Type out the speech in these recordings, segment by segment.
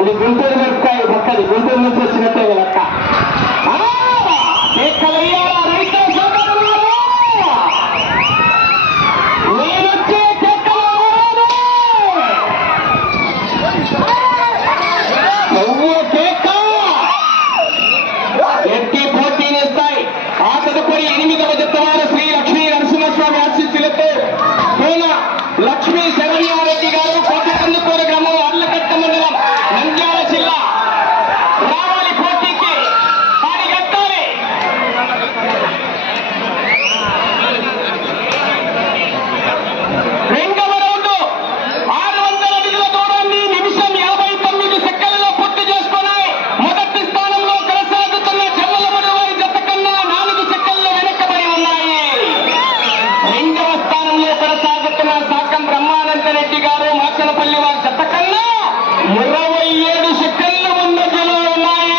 ఇది గుంటూరు మిరపకాయ పక్కది గుంటూరు నుంచి వచ్చినట్టే లెక్క. ఎట్టి పోటీనిస్తాయి. ఆ తదుపరి 8వ జతవారు శ్రీ లక్ష్మీ నరసింహస్వామి ఆశీస్సులతో లక్ష్మీ శరణ్యారెడ్డి గారు కోటకందుకూరు గ్రామం అర్లకట్ట మండలం నంద్యాల జిల్లా రావాలి. పోటీకి పాడి కట్టాలి. రెండవ రౌండ్ 600 అడుగుల దూరాన్ని నిమిషం 59 సెకండ్లలో పూర్తి చేసుకున్నాయి. మొదటి స్థానంలో కొనసాగుతున్న జమ్మలమడు వారి జత కన్నా 4 సెకండ్లు వెనకబడి ఉన్నాయి. రెండవ స్థానంలో కొనసాగుతున్న సాకం బ్రహ్మానందరెడ్డి గారు మాచనపల్లి వారి జత కన్నా 27 సెకండ్ల ముందంజలో ఉన్నాయి.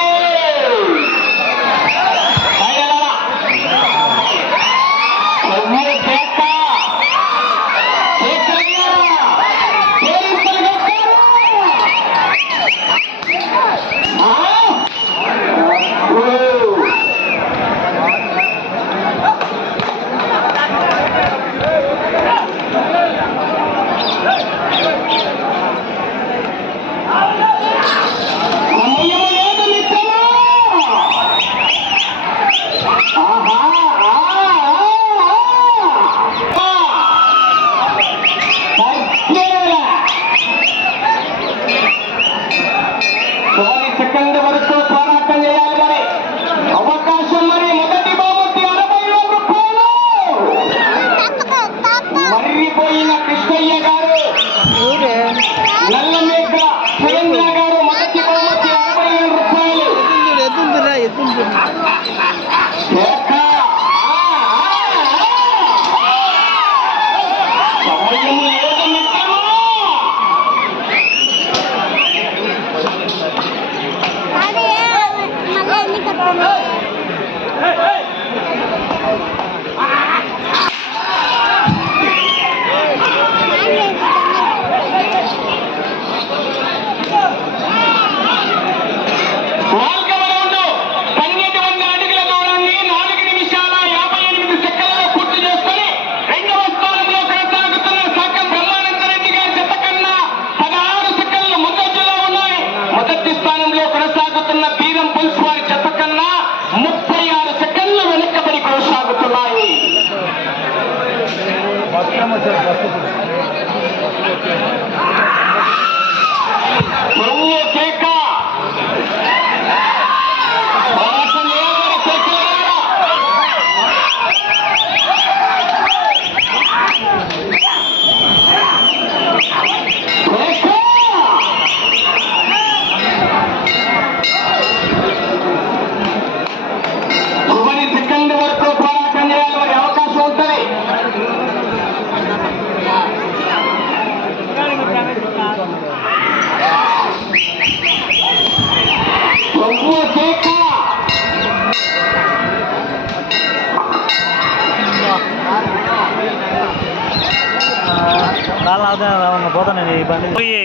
సెకండ్ వరకు పోరాటం చేయాలి. మరి అవకాశం మరి మొదటి బహుమతి 60,000 రూపాయలు. మర్రిపోయిన కృష్ణయ్య గారు నల్లమేకల సురేంద్ర గారు మొదటి బహుమతి 60,000 రూపాయలు.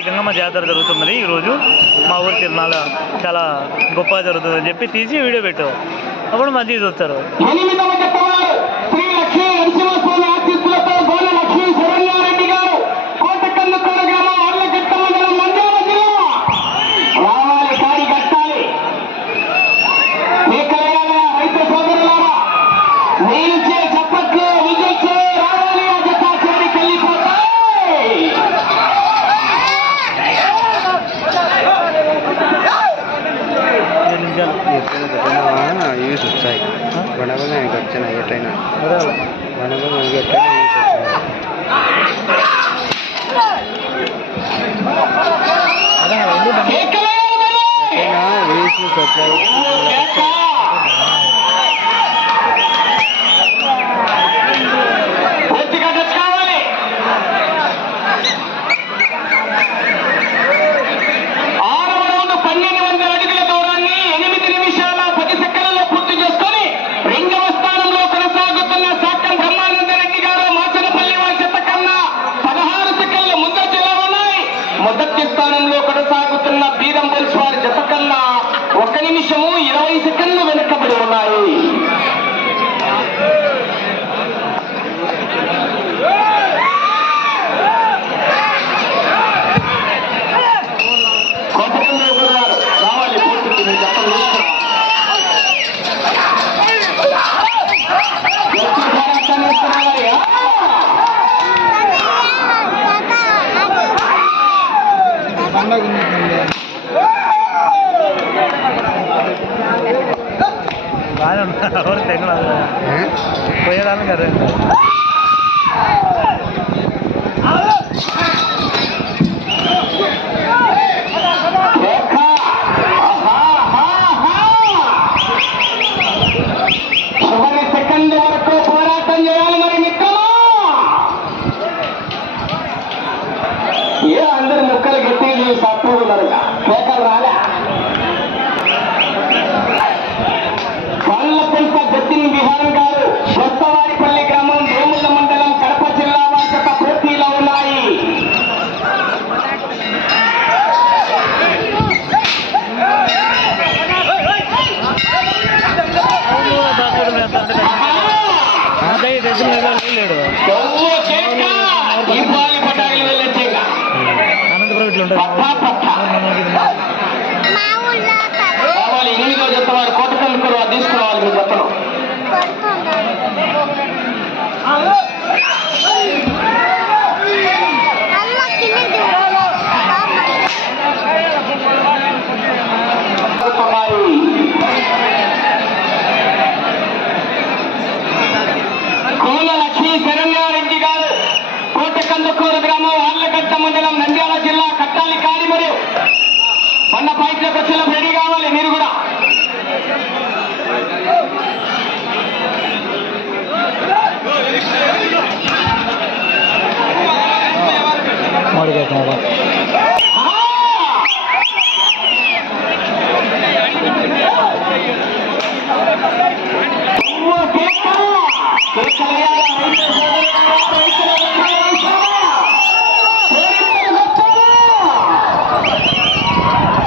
గంగమ్మ జాతర జరుగుతున్నది ఈరోజు మా ఊరి తిరునాళ్ళ చాలా గొప్పగా జరుగుతుందని చెప్పి తీసి వీడియో పెట్టావు. అప్పుడు మంచిగా చూస్తారు. యూస్ వచ్చాయి గొడవలు మనకి వచ్చినాయి. ఎట్లయినా గొడవలు మనకి ఎట్లయినా యూస్ వచ్చినాయి. యూస్ వచ్చాయి. మొదటి స్థానంలో కొనసాగుతున్న బీరంబల్స్ వారి జత కన్నా 1 నిమిషము 20 సెకండ్లు వెనుకబడి ఉన్నాయి. రావాలి పూర్తికి మీ జత బాగానే ఉన్నారు ఎవరు తెగలేదు పోయేదాన్ని కదా చివరి సెకండ్ వరకు పోరాటం చేయాలి మరి మిత్రమా. ఏ అందరు ముక్కలు గట్టి సత్తున్నారు కేకలు రాలే. పళ్ళపంట దత్తిని విహాన్ గారు కొత్తవారిపల్లి గ్రామం వేముల మండలం కడప జిల్లా వార్షిక పోటీలో ఉన్నాయి. లేడు అనంతపురం ఇట్లా ఉంటుంది కావాలి 8వ జత వారు కోటకల్లుకోరు అది తీసుకోవాలి మీ జతలో. కోన లక్ష్మీ శరణ్యారెడ్డి గారు కోటకందుకూరు గ్రామం ఆర్లగడ్డ మండలం నంద్యాల జిల్లా కట్టాలి కాడి మరియు మొన్న పైట్లకు వచ్చిన రెడీ కావాలి మీరు కూడా.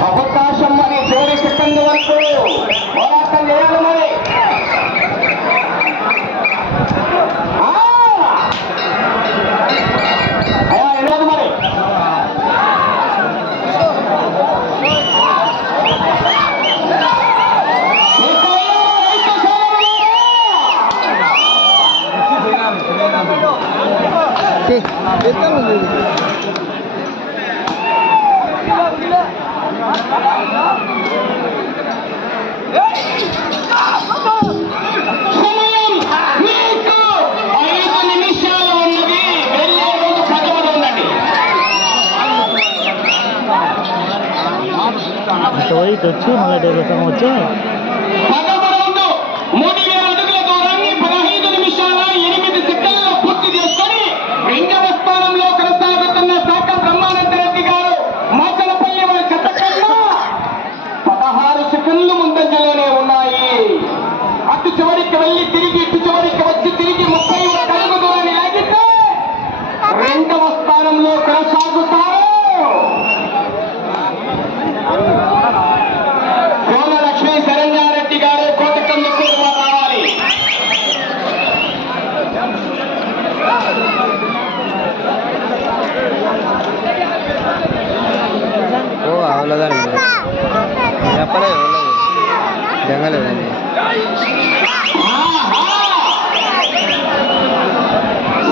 అవకాశం మరి చివరి సెకండ్ వరకు పోరాటం చేయాలి మరి. ఎన్నోది మరి సమయం మీకు 5 నిమిషాలు ఉన్నది. వెళ్ళే రోజు ప్రజలు ఉండండి. పోయి వచ్చి మళ్ళీ డెబ్బై వచ్చి 3000 అడుగుల దూరాన్ని 15 నిమిషాల 8 సెకండ్లలో పూర్తి చేసుకొని 2వ స్థానంలో కొనసాగుతున్న శాఖ బ్రహ్మానందరెడ్డి గారు మాచలపల్లి వారి జత కన్నా 16 సెకండ్లు ముందంజలోనే ఉన్నాయి. అటు చివరికి వెళ్ళి తిరిగి ఇటు చివరికి వచ్చి తిరిగి 31 అడుగు దూరాన్ని లాగితే 2వ స్థానంలో కొనసాగుతారు. కోన లక్ష్మీ శరణ్యారెడ్డి గారు కోటకందుకూరు వారు రావాలి. ఓ అవలేదండి చెప్పలేదు దెంగలేదండి.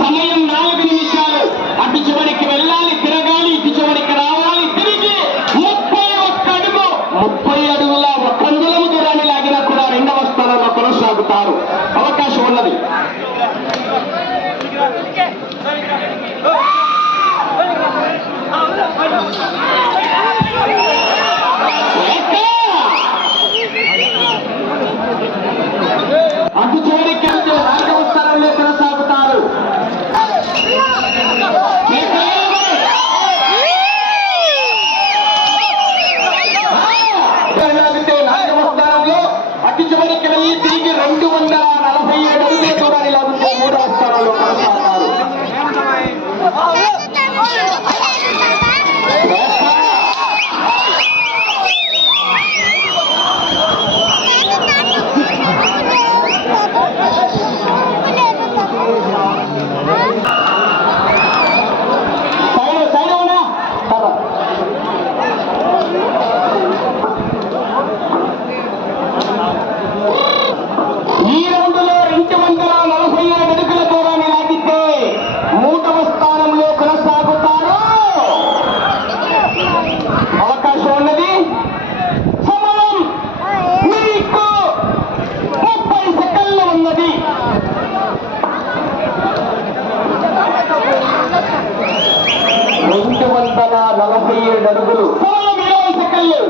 సమయం 4 నిమిషాలు. అటు చివరికి వెళ్ళాలి, తిరగాలి, ఇటు చివరికి రావాలి, తిరిగి 31 అడుగు 30 అడుగుల 1 అంగుళం దూరాన్ని లాగినా కూడా 2వ స్థానంలో కొనసాగుతారు. అవకాశం ఉన్నది. 17 అడుగులు కేవలం 20 సెకండ్లు